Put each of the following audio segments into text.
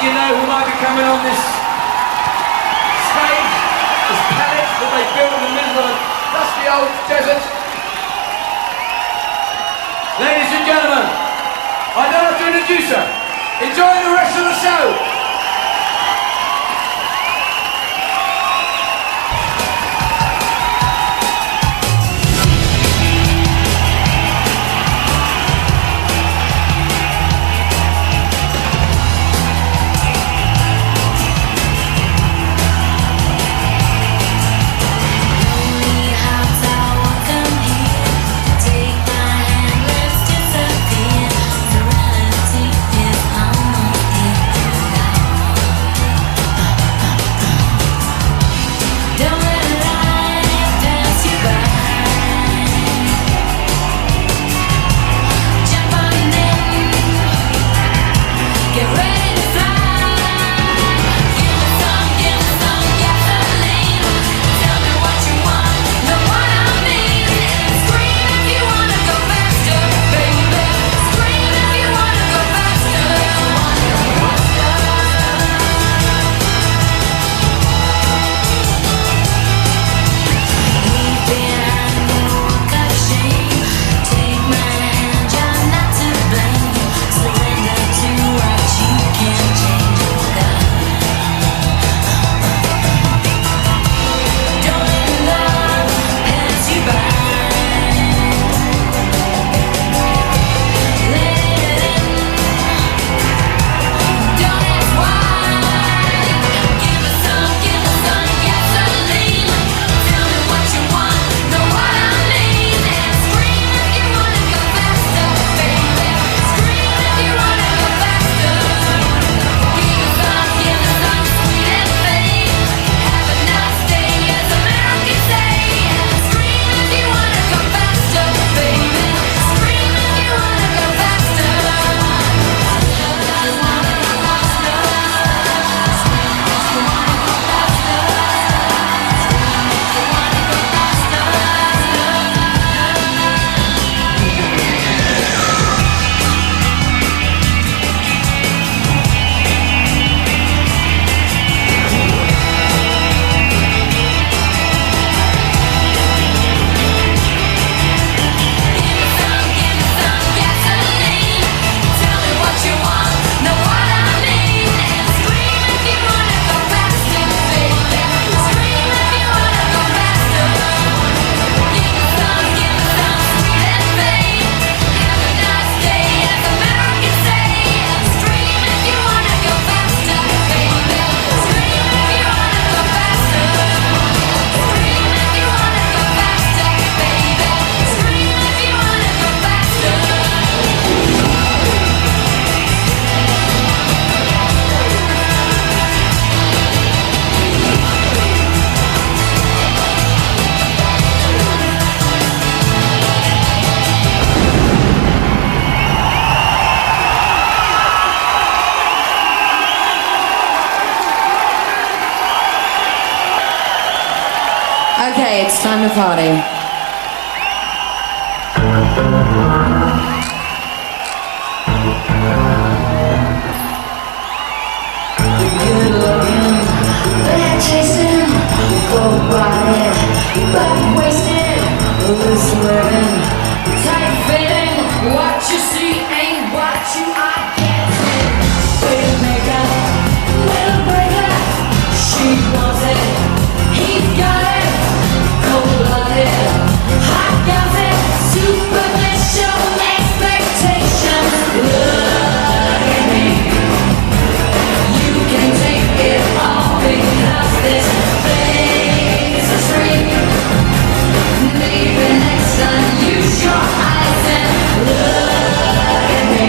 of you know who might be coming on this stage, this palace that they built in the middle of a dusty old desert. Ladies and gentlemen, I don't have to introduce her. Enjoy the rest of the show. Okay, it's time to party. Good looking, bad chasing, full body, back wasted, loose living, tight fitting. What you see ain't what you are getting. Big makeup, little breaker, she wants it, he's got it, cold-blooded, hot gossip, superficial expectations. Look at me. You can take it all because this thing's a streak. Maybe next time use your eyes and look at me.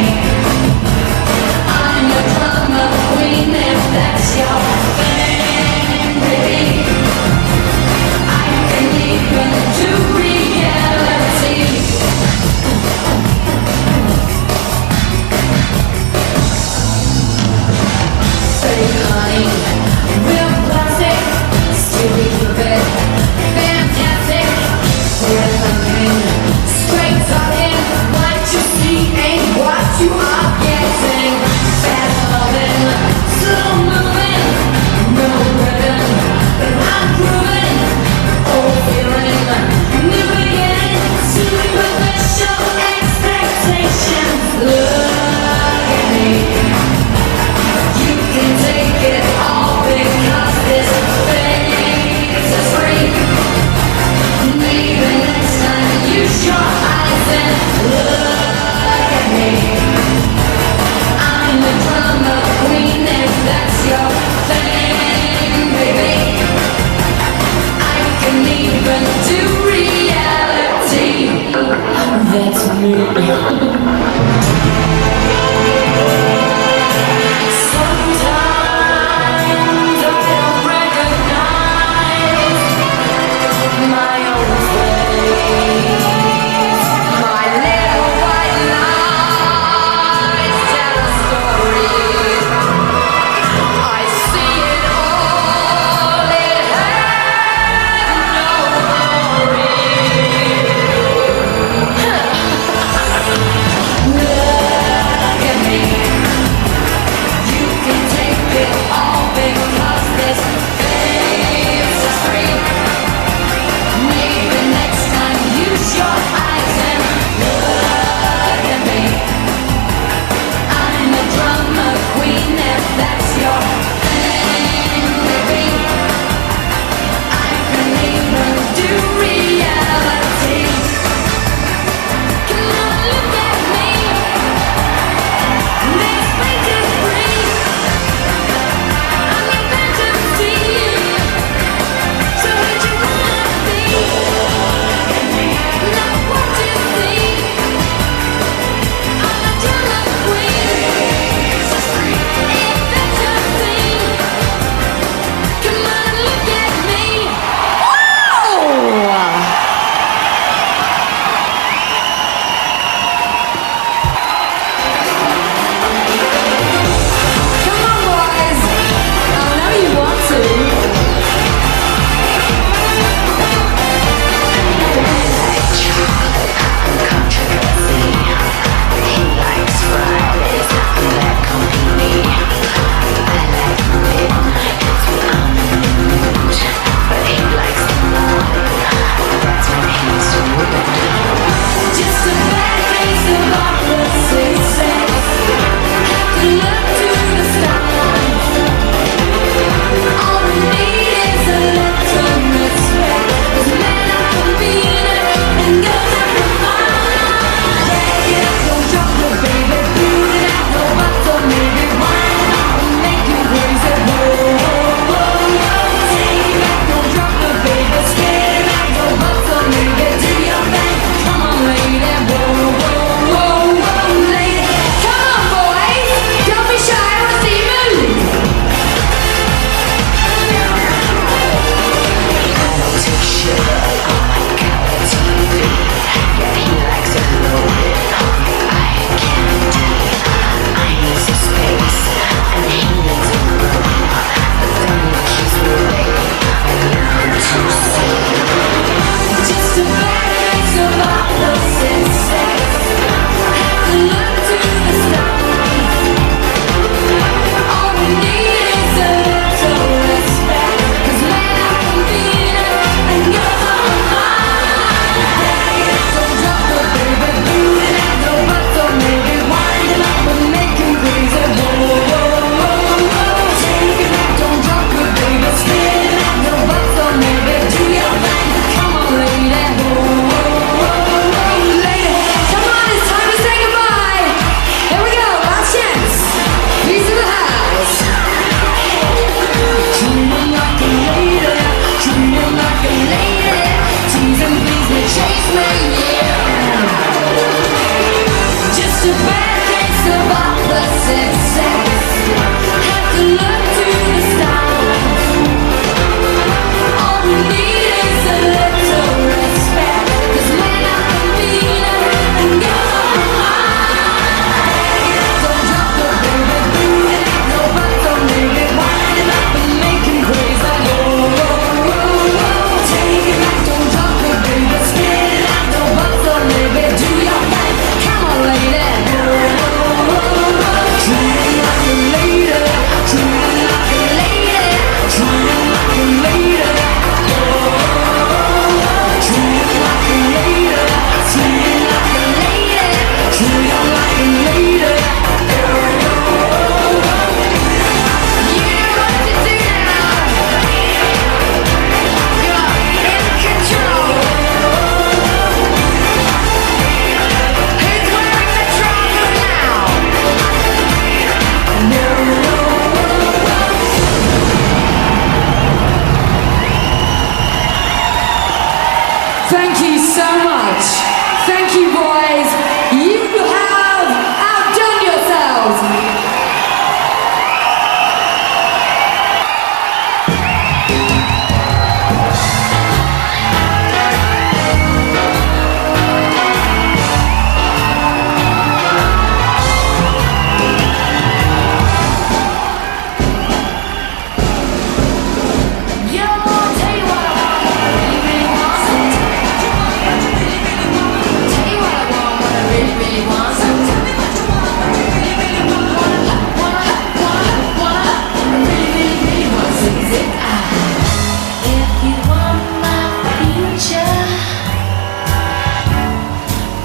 That's me. Sometimes I don't recognize my own face. My little white lies tell a story. I see it all. It has no glory.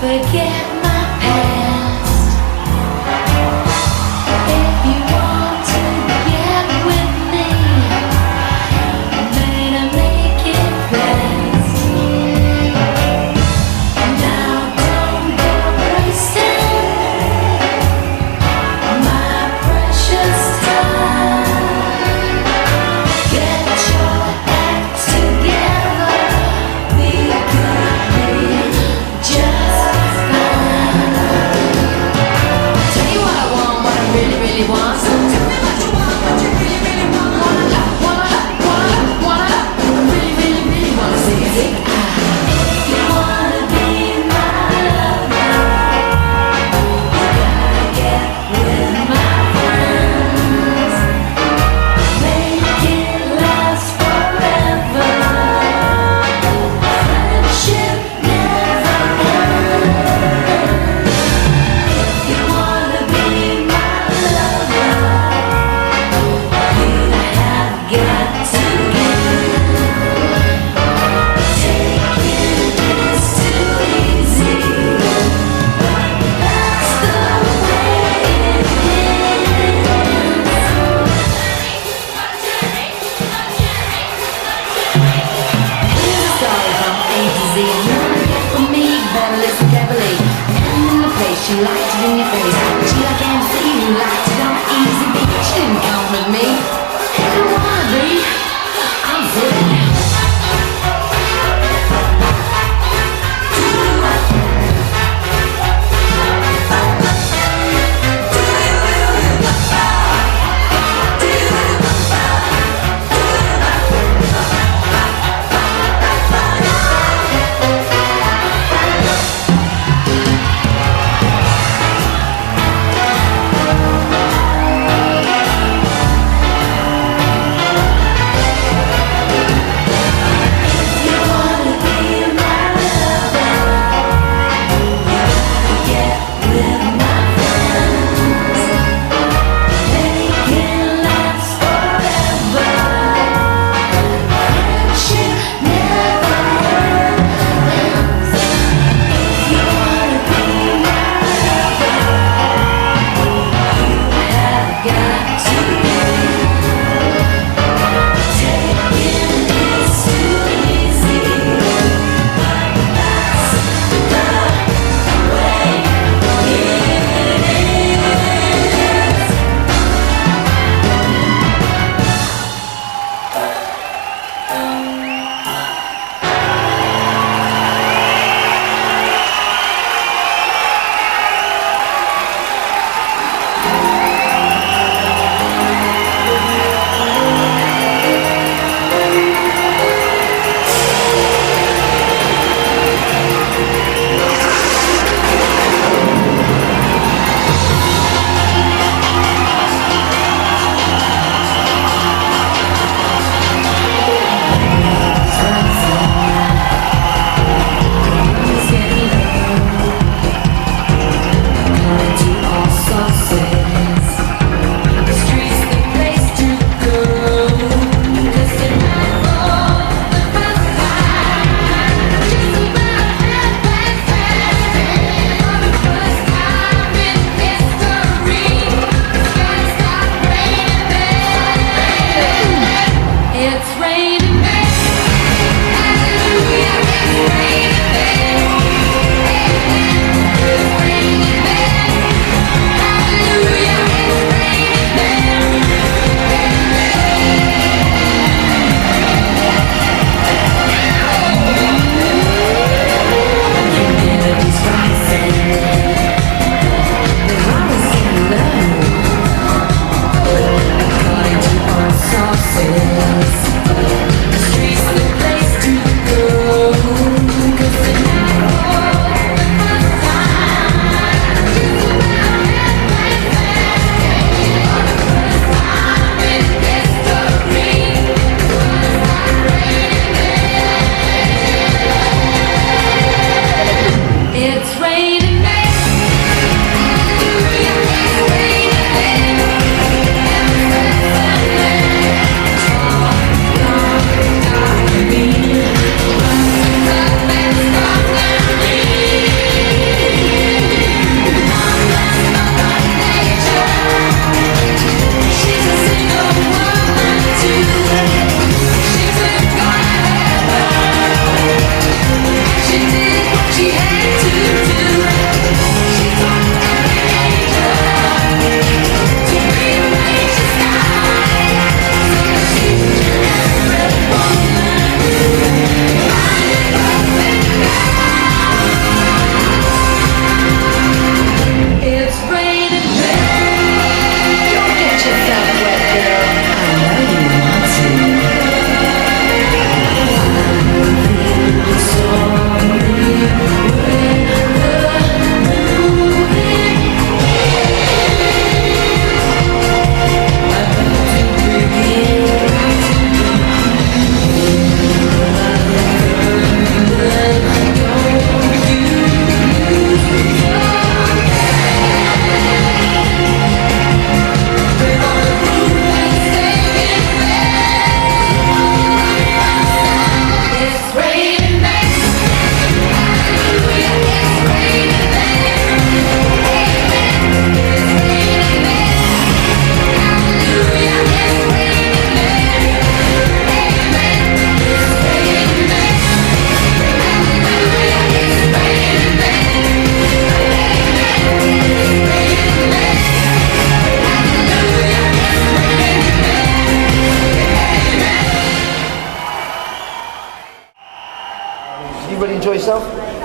forget my past. If you want to get with me, better make it fast. Now don't go wasting my precious time. Get your act together. We could be just fine. Tell you what I want, what I really, really want. Tell me what you want, what you really, really want. Wanna, really, really, really wanna see it. If you wanna be my lover, you gotta get with my friends. Make it last forever. Friendship never ends. If you wanna be my lover, you have got to give. Taking is too easy. That's the way it is. Here's a story from A to Z. You wanna get from me, you better listen carefully. And in the place, she liked it in your face. She like MC, who liked it on easy beat. She didn't come with me. And I wanna be. I'm free.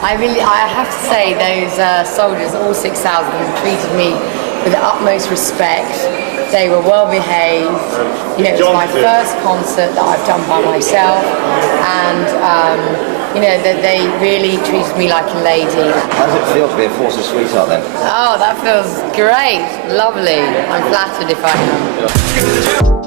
I have to say those soldiers, all 6,000 of them, treated me with the utmost respect. They were well behaved. You know, it was my first concert that I've done by myself, and you know, that they really treated me like a lady. How does it feel to be a Forces sweetheart then? Oh, that feels great, lovely. I'm flattered if I am.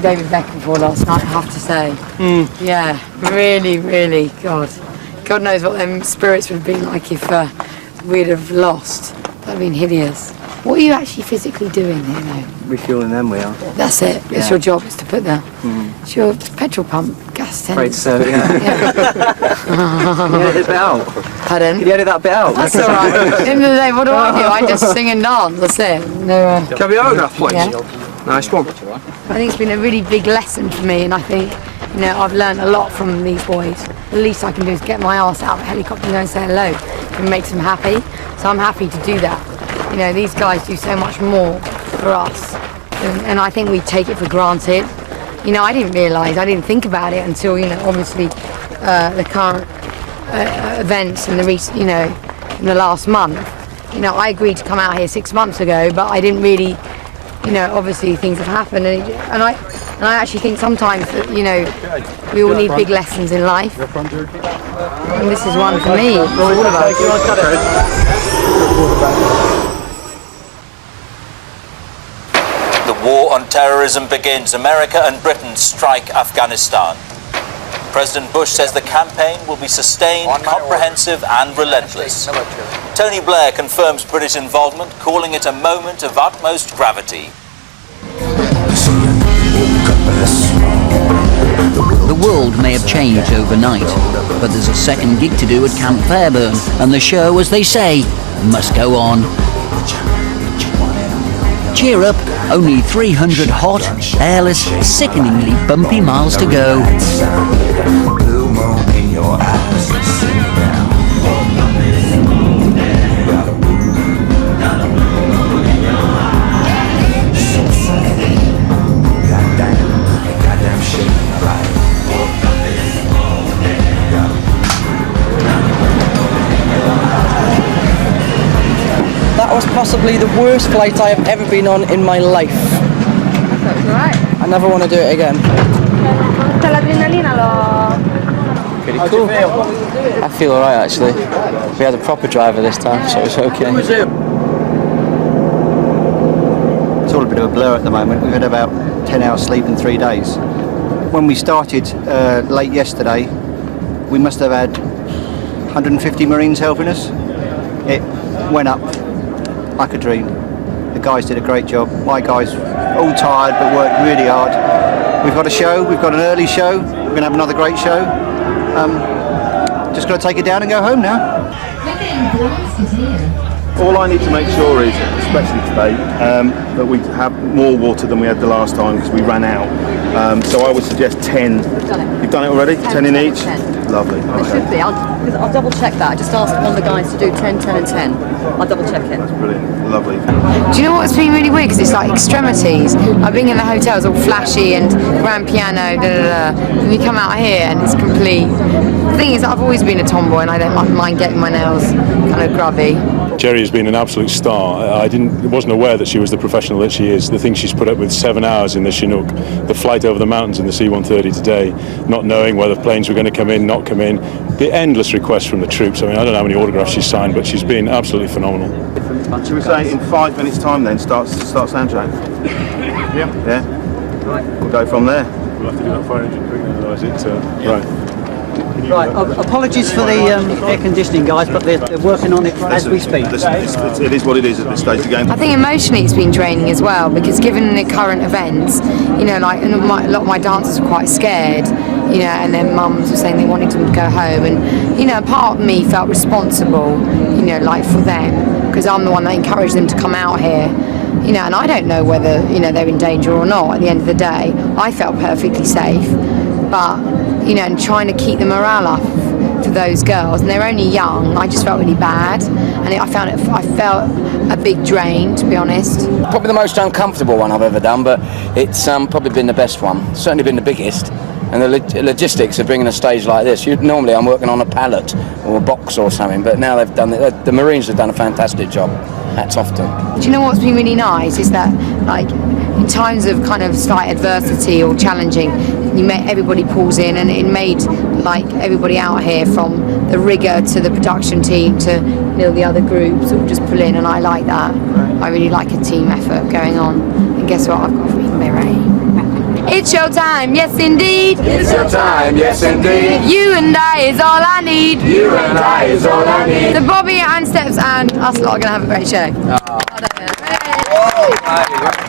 David Beckham for last night, I have to say. Yeah, really, really, God knows what them spirits would have been like if we'd have lost. That would have been hideous. What are you actually physically doing here now? Refueling them, we are. That's it. Yeah. It's your job, is to put it's your petrol pump, gas tank. Afraid so, yeah. Can you edit that bit out? Pardon? Can you edit that bit out? That's all right. At the end of the day, what do? I just sing and dance, that's it. No, Carioca, please. Yeah. Nice one. I think it's been a really big lesson for me, and I think, you know, I've learned a lot from these boys. The least I can do is get my ass out of the helicopter and go and say hello. It makes them happy, so I'm happy to do that. You know, these guys do so much more for us, and I think we take it for granted. You know, I didn't realise, I didn't think about it until, you know, obviously the current events in the recent, you know, in the last month. You know, I agreed to come out here 6 months ago, but I didn't really, you know, obviously things have happened, and I actually think sometimes that, you know, we all need big lessons in life, and this is one for me, for all of us. The war on terrorism begins. America and Britain strike Afghanistan. President Bush says the campaign will be sustained, comprehensive and relentless. Tony Blair confirms British involvement, calling it a moment of utmost gravity. The world may have changed overnight, but there's a second gig to do at Camp Fairburn, and the show, as they say, must go on. Cheer up, only 300 hot, airless, sickeningly bumpy miles to go. That was possibly the worst flight I have ever been on in my life. That's alright. I never want to do it again. L'adrenalina Pretty cool. I feel alright actually. We had a proper driver this time, so it's okay. It's all a bit of a blur at the moment. We've had about 10 hours sleep in 3 days. When we started late yesterday, we must have had 150 Marines helping us. It went up like a dream. The guys did a great job. My guys all tired but worked really hard. We've got a show, we've got an early show. We're going to have another great show. Just got to take it down and go home now. All I need to make sure is, especially today, that we have more water than we had the last time because we ran out. So I would suggest 10. We've done it. You've done it already? 10 in each? 10. Lovely. It should be. I'll double check that. I just asked one of the guys to do 10, 10 and 10. I'll double check it. That's brilliant. Lovely. Do you know what's been really weird? Because it's like extremities. I've been in the hotels all flashy and grand piano, and you come out here and it's complete. The thing is, I've always been a tomboy and I don't mind getting my nails kind of grubby. Geri has been an absolute star. I wasn't aware that she was the professional that she is. The thing she's put up with 7 hours in the Chinook, the flight over the mountains in the C-130 today, not knowing whether planes were going to come in, not come in, the endless requests from the troops. I mean, I don't know how many autographs she's signed, but she's been absolutely phenomenal. Should we say in 5 minutes' time then start sound check? Yeah. Yeah. Right. We'll go from there. We'll have to do that fire engine quickly, otherwise it's right. Right, apologies for the air conditioning, guys, but they're working on it as we speak. Listen, it is what it is at this stage of the game. I think emotionally it's been draining as well, because given the current events, you know, like a lot of my dancers were quite scared, you know, and their mums were saying they wanted them to go home, and you know, a part of me felt responsible, you know, like for them, because I'm the one that encouraged them to come out here. You know, and I don't know whether, you know, they're in danger or not at the end of the day. I felt perfectly safe, but you know, and trying to keep the morale up for those girls, and they're only young. I just felt really bad, and I felt a big drain, to be honest. Probably the most uncomfortable one I've ever done, but it's probably been the best one. Certainly been the biggest. And the logistics of bringing a stage like this. Normally I'm working on a pallet or a box or something, but now they've done it. The Marines have done a fantastic job. Hats off to them. Do you know what's been really nice is that, like, in times of kind of slight adversity or challenging, everybody pulls in, and it made like everybody out here, from the rigger to the production team to, you know, the other groups, all just pull in, and I like that. I really like a team effort going on. And guess what? I've got a freaking beret. It's your time, yes indeed. It's your time, yes indeed. You and I is all I need. You and I is all I need. So Bobby and Steps and us lot are going to have a great show. Oh.